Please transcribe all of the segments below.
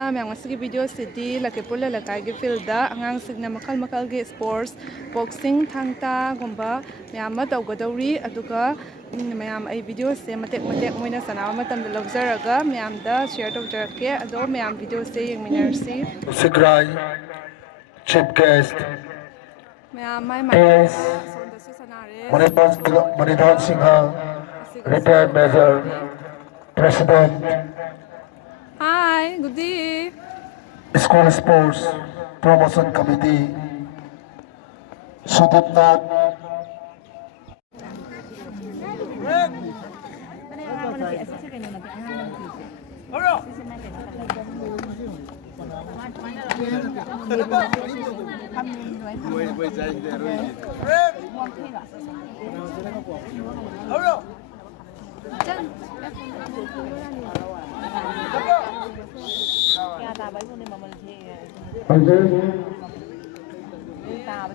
Ma'am video सिटी लकेपुर लकाई फिल्ड आगांसिंगना मखल मखलगे स्पोर्ट्स बॉक्सिंग थांगता गुंबा मैम तौगदौरी मैम वीडियो से मतेक मतेक मोइना सनाबा मतमदा लौजरगा मैमदा शेयर तौजरके अदो मैम वीडियो से येंगमिनरसी Sigrai, chief guest, ma'am my Prince सोंदसु सनारे Manidhan Singha, retired Major, President, हाय गुडी School Sports Promotion Committee, Sudip Nath,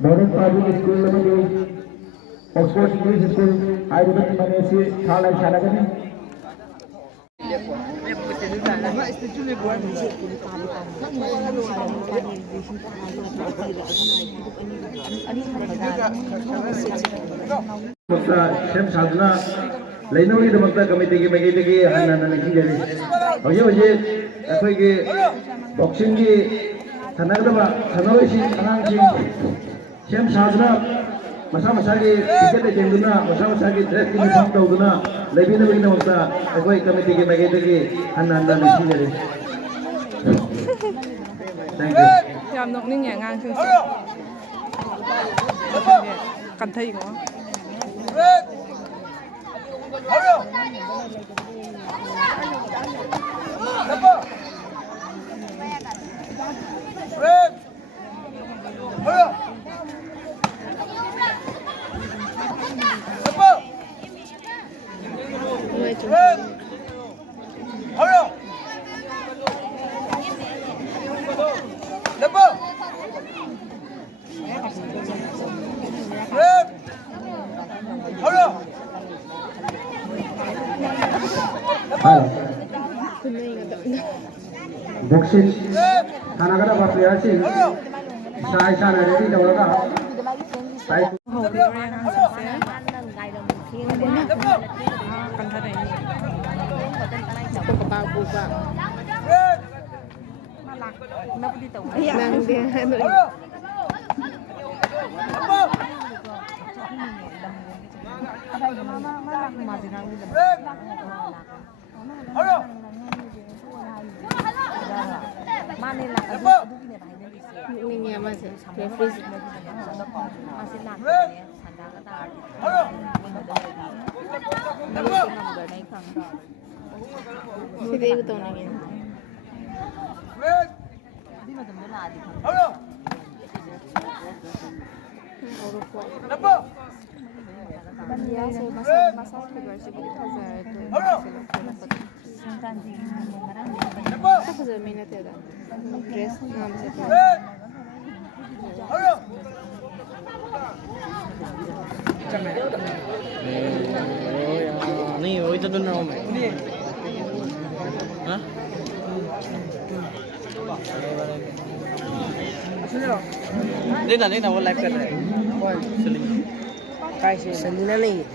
Northern Public School Limited, Oxford English School, Ayurveda Manesi, Thalai Salagani. Shem Sadhana, Leno the Mata Committee, Megitaki, and Nanaki. Oye, boxing, Tanagaba, Tanoishi, Tanaki, Shem Sadhana, Masamasagi, Ticket Jenduna, Masamasagi, Dressing Duna, Levina Vinota, a great committee, Megitaki, and Nanaki. Thank you. I'm not in Yang. Can take one. Boxing, Tanagara Papiasi, Sai Sana, Dora, Sai. नहीं वही तो सुन रहा हूँ मैं हाँ देखना वो live कर रहा है कैसे संजना नहीं है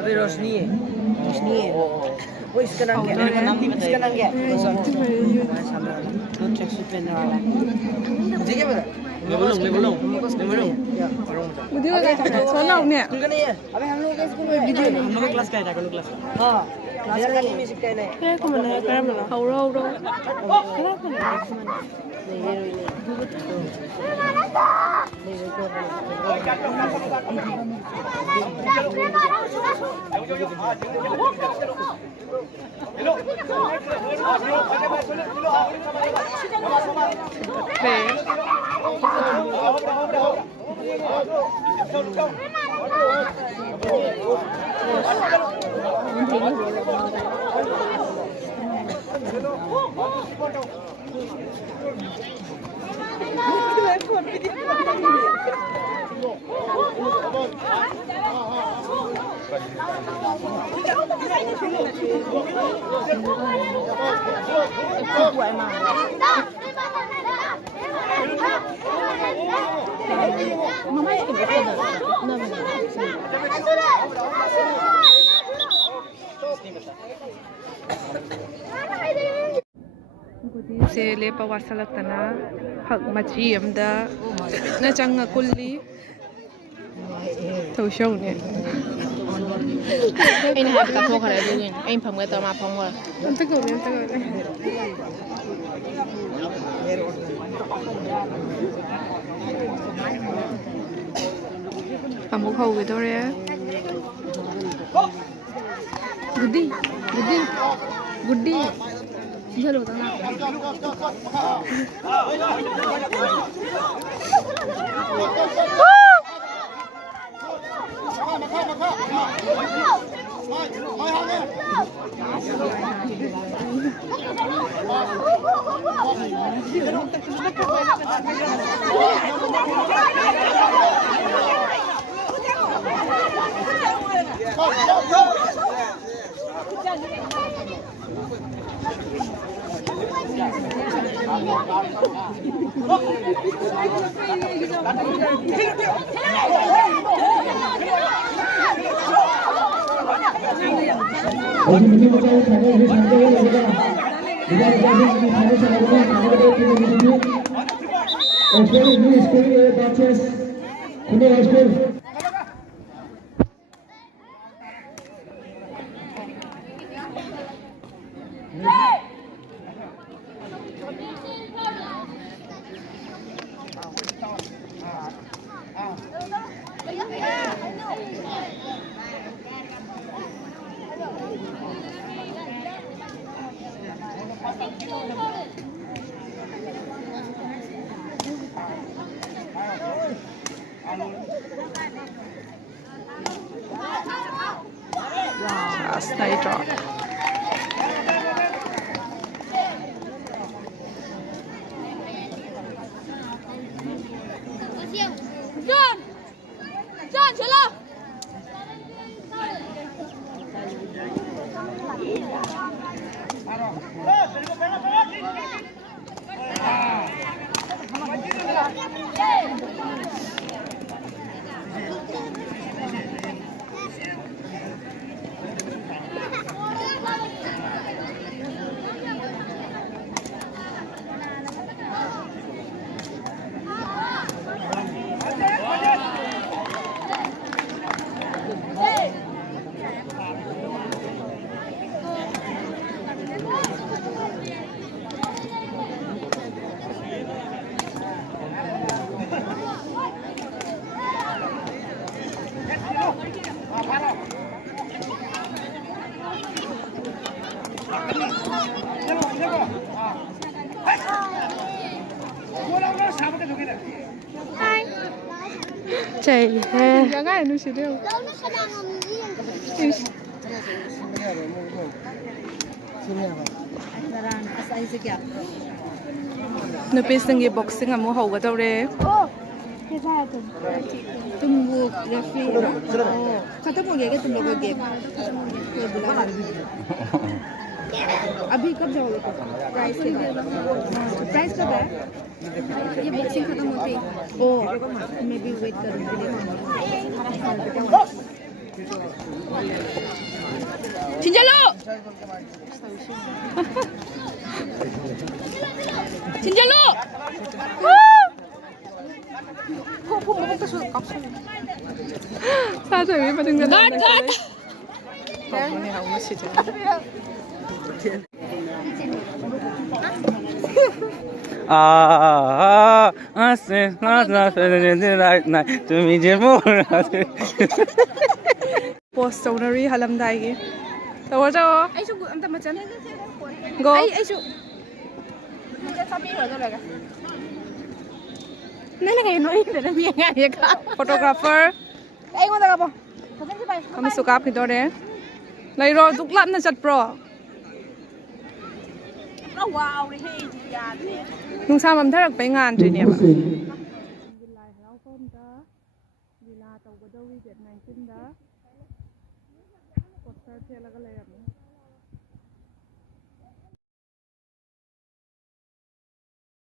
अरे रोशनी है वो इसका नाम क्या है इसका नाम क्या है ट्रैक सूट पहनने वाला मुझे क्या पता मैं बोलूं मुझे सोना उन्हें अबे हम लोग के स्कूल में वीडियो हम लोग क्लास का है कौन क्लास हां क्लास का म्यूजिक का है क्या को मना कर मना औरो से लेपा वासलक्तना हक मची अमदा न चंगा कुल्ली तौशौने ꯑꯩꯅ ꯍꯥꯏꯕ ꯀꯥꯞꯊꯣꯛꯈ꯭ꯔꯦ ꯑꯗꯨꯒꯤꯅꯤ ꯑꯩꯅ ꯐꯝꯒꯦ ꯇꯧꯔ ꯃꯥ ꯐꯝꯈ꯭ꯔꯦ ꯑꯝꯇ ꯀꯧꯔꯦ ꯑꯝꯇ ꯀꯧꯔꯦ ꯑꯃꯨꯛ ꯍꯧꯒꯗꯧꯔꯦ ꯒꯨꯗꯤ ꯒꯨꯗꯤ ꯒꯨꯗꯤ ꯆꯠꯂꯣ ꯇꯪ Last night drop. Chạy he. Jangan kan nu sih dia. Nupi sengi boxing amu hau ga tawre. Tunggu referee. Oh, kata mau dia tunggu ke game. अभी कब जाओगे प्राइस के बाद प्राइस कब है ये बॉक्सिंग खत्म होती ओ मैं भी वेट करूंगी 진절로 진절로 사장이 받은 거 어머니 하고 시죠. तुम्ही जे पोस्ट ओनरी हलमदाई तवर जाओ 아이쇼 안다 맞잖아 go 아이쇼 진짜 사비로 들어가 내가 이거 이거는 미안하니까 photographer 아이고 나가 봐 사진 봐 kami sukap ni dore lairo duklat na chat pro wow ri he ya nung sa mam tharak pai ngan tri ne ba lai lau kom da dila taw ga dawi det 19 da ꯈꯔ ꯊꯦꯠꯂꯒ ꯂꯩꯔꯝꯃꯦ